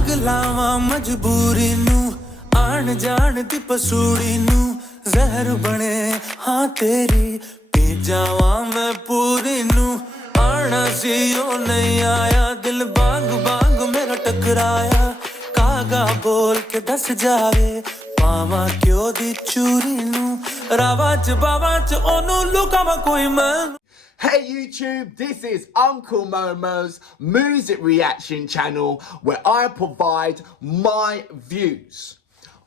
अगलावा मजबूरी नू आन जान दी पसूड़ी नू जहर बने हाँ तेरी पी जावा मैं पूरी नू आना सी ओ नहीं आया दिल बांग बांग मेरा टकराया कागा बोल के दस जावे पावा क्यों दी चूरी नू रावा च बावा च ओनू लुकावा कोई मैं Hey YouTube, this is Uncle Momo's music reaction channel where I provide my views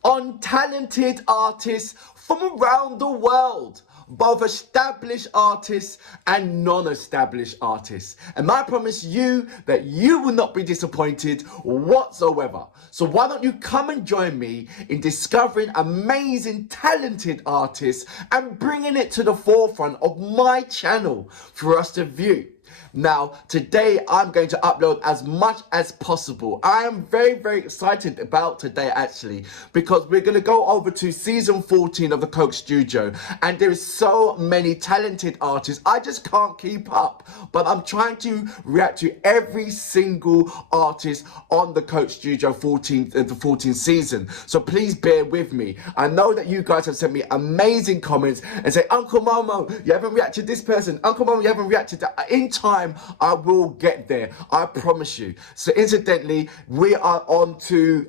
on talented artists from around the world, both established artists and non-established artists. And I promise you that you will not be disappointed whatsoever. So why don't you come and join me in discovering amazing talented artists and bringing it to the forefront of my channel for us to view. Now, today I'm going to upload as much as possible. I am very, very excited about today actually, because we're going to go over to season 14 of the Coke Studio, and there is so many talented artists. I just can't keep up, but I'm trying to react to every single artist on the Coke Studio the 14th season. So please bear with me. I know that you guys have sent me amazing comments and say, Uncle Momo, you haven't reacted to this person. Uncle Momo, you haven't reacted to that. In time, I will get there. I promise you. So incidentally, we are on to,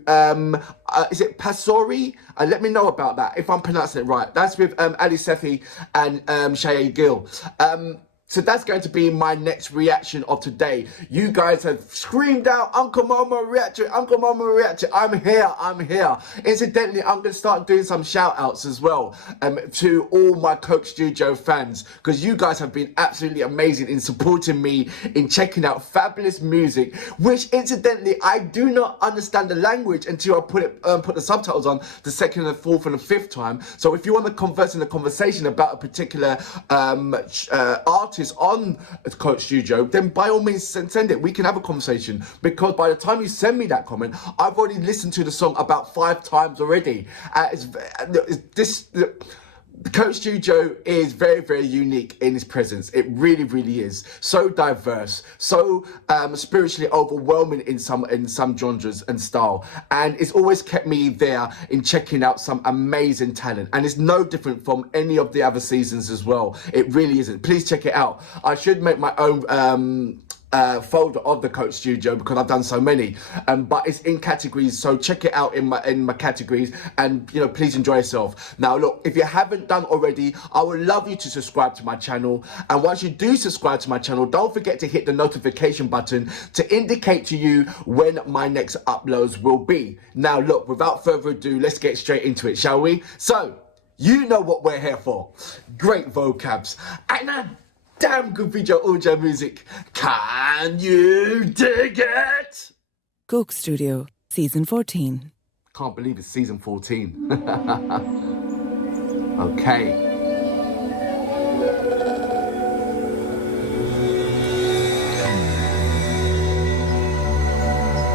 is it Pasoori? Let me know about that, if I'm pronouncing it right. That's with Sethi and Shae Gill. So that's going to be my next reaction of today. You guys have screamed out, Uncle Momo react to it, Uncle Momo react to it. I'm here. Incidentally, I'm going to start doing some shout outs as well to all my Coke Studio fans, because you guys have been absolutely amazing in supporting me in checking out fabulous music, which incidentally, I do not understand the language until I put the subtitles on the second and the fourth and the fifth time. So if you want to converse in a conversation about a particular artist on Coke Studio, then by all means send it. We can have a conversation, because by the time you send me that comment, I've already listened to the song about 5 times already. Coke Studio is very, very unique in its presence. It really, really is. So diverse, so spiritually overwhelming in some genres and style. And it's always kept me there in checking out some amazing talent. And it's no different from any of the other seasons as well. It really isn't. Please check it out. I should make my own folder of the Coke Studio, because I've done so many, but it's in categories, so check it out in my categories, and please enjoy yourself. Now look, if you haven't done already, I would love you to subscribe to my channel, and once you do subscribe to my channel, don't forget to hit the notification button to indicate to you when my next uploads will be. Now look, without further ado, let's get straight into it, shall we? So you know what we're here for. Great vocabs and a damn good video audio music. Can you dig it? Coke Studio, Season 14. Can't believe it's Season 14. Okay.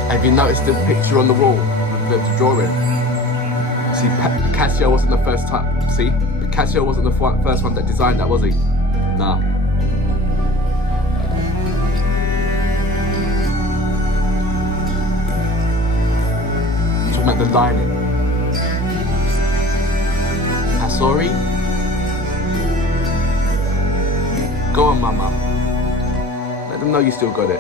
Have you noticed the picture on the wall with the drawing? See, Picasso wasn't the first time. See, Picasso wasn't the first one that designed that, was he? Nah. Talking about the lining. Pasoori. Go on, mama. Let them know you still got it.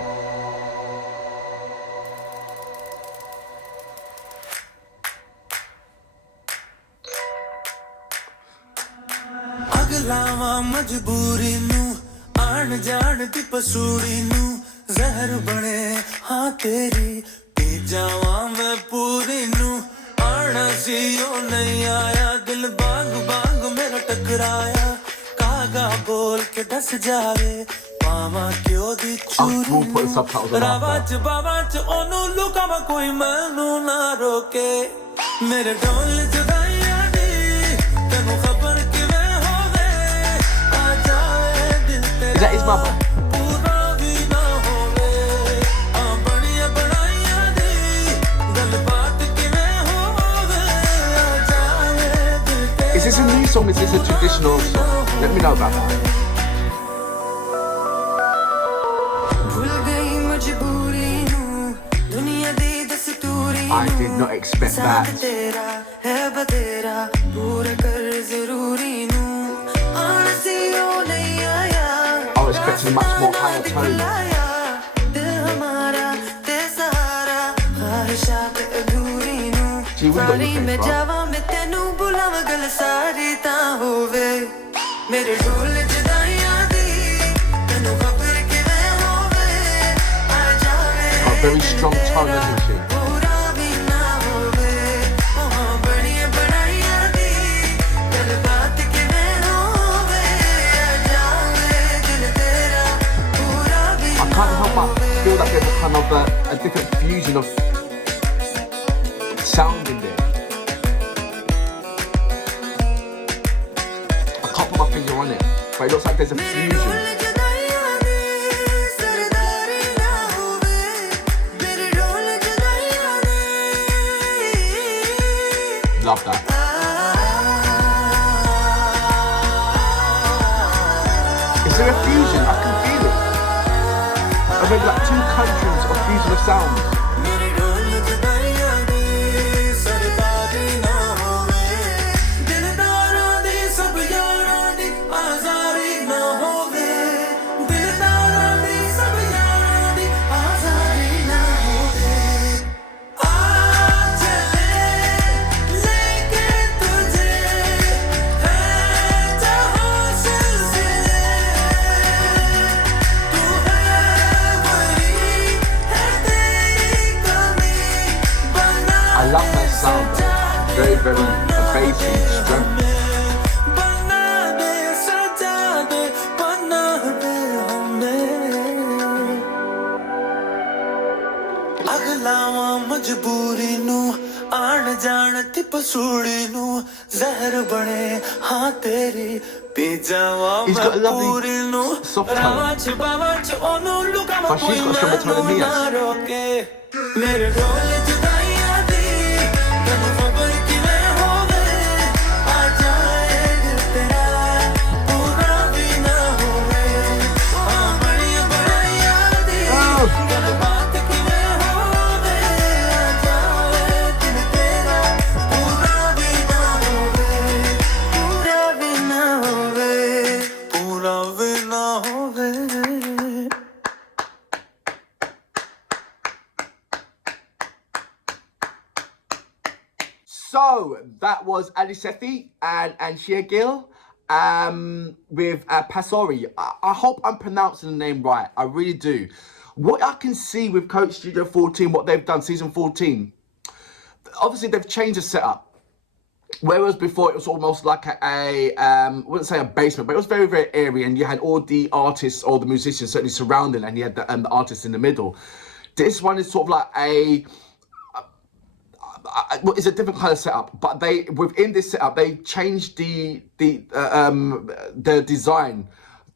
अगलावा मजबूरी नू आन जान दी पसूड़ी नू जहर बने हाँ तेरी P जावा मैं पूरी नू आना सी ओ नहीं आया दिल बांग बांग मेरा टकराया कागा बोल के दस जावे पावा क्यों दी चूरी रावा च बावा च ओनू लुकावा कोई मैनू ना रोके मेरे ढोल जुदाइयां दी तेनू खबर किवें होवे आ जाए दिल तेरा Is that his mother? पूरा भी ना होवे आ बड़िया बनाइयां दी गल बात किवें होवे आ जाए दिल तेरा Is this a new song? Is this a traditional song? Let me know about that. भूल गई मजबूरी नू दुनिया दी दस्तूर I did not expect that. I was expecting a much more higher tone. Gee, we got your face, got a very strong tone, hasn't she? I can't help but feel like there's a kind of a different fusion of sound in there. I can't put my finger on it, but it looks like there's a fusion. Love that. Is there a fusion? I can feel it. I've maybe like two countries of fusion of sounds. I love that sound, very, very bassy, strength. मजबूरी नू आण जाण ती पसूड़ी नू जहर बने हाँ तेरी पी जावा मैं पूरी नू रावाच बावाच ओनू लुका मैं कोई ना रोके मेरे ढोल जुदाइयां दी तन्नू खबर की मैं होवे आ जाए दिल तेरा पूरा भी ना होवे हाँ बड़िया बड़ाइया दी गल बात की मैं होवे आ जाए दिल तेरा पूरा भी ना होवे पूरा भी ना होवे पूरा भी ना होवे. So that was Sethi and Shae Gill with Pasoori. I hope I'm pronouncing the name right. I really do. What I can see with Coach Studio 14, what they've done, season 14, obviously they've changed the setup. Whereas before it was almost like I wouldn't say a basement, but it was very, very airy, and you had all the artists, all the musicians certainly surrounding, and you had the artists in the middle. This one is sort of like it's a different kind of setup, but within this setup they changed the design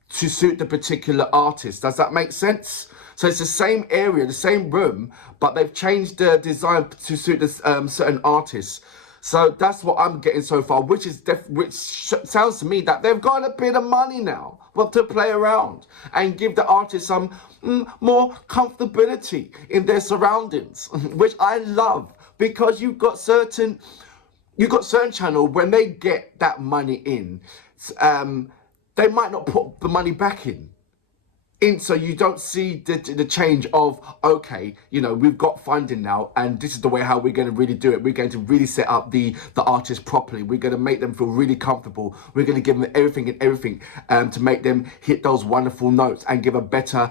to suit the particular artist. Does that make sense? So it's the same area, the same room, but they've changed the design to suit this certain artists. So that's what I'm getting so far, which sounds to me that they've got a bit of money now, to play around and give the artists some more comfortability in their surroundings, which I love, because you've got certain channel, when they get that money in, they might not put the money back in, so you don't see the change of, okay, you know, we've got funding now, and this is the way how we're going to really do it. We're going to really set up the artists properly. We're going to make them feel really comfortable. We're going to give them everything to make them hit those wonderful notes and give a better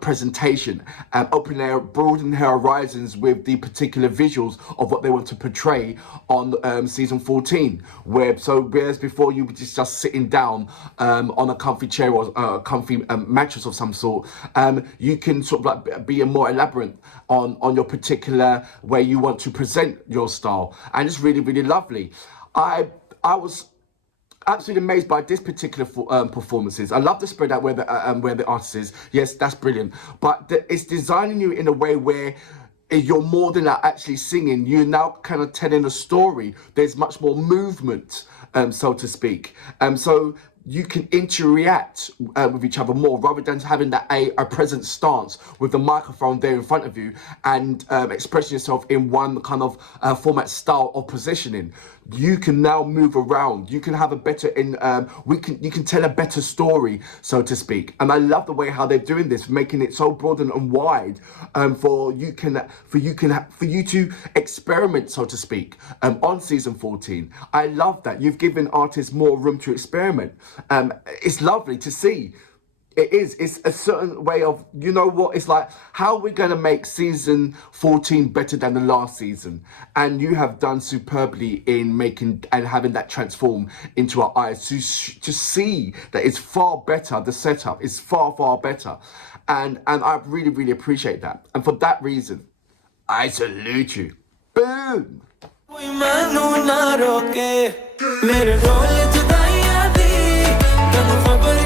presentation, broaden their horizons with the particular visuals of what they want to portray on season 14. Whereas before you were just sitting down on a comfy chair or a comfy mattress of some sort, you can sort of like be more elaborate on your particular way you want to present your style, and it's really, really lovely. I was absolutely amazed by this particular performances. I love the spread out where the artist is. Yes, that's brilliant, but it's designing you in a way where you're more than actually singing. You're now kind of telling a story. There's much more movement, so to speak. So you can interact with each other more rather than having that a present stance with the microphone there in front of you and expressing yourself in one kind of format, style of positioning. You can now move around. You can have a better you can tell a better story, so to speak. And I love the way how they're doing this, making it so broad and wide for you to experiment, so to speak, on season 14. I love that you've given artists more room to experiment. It's lovely to see. It's a certain way of, you know what, it's like, how are we going to make season 14 better than the last season? And you have done superbly in making and having that transform into our eyes to see that it's far better. The setup is far better, and I really, really appreciate that. And for that reason, I salute you. Boom. मेरे role जुदाइयां दी तन्नू खबर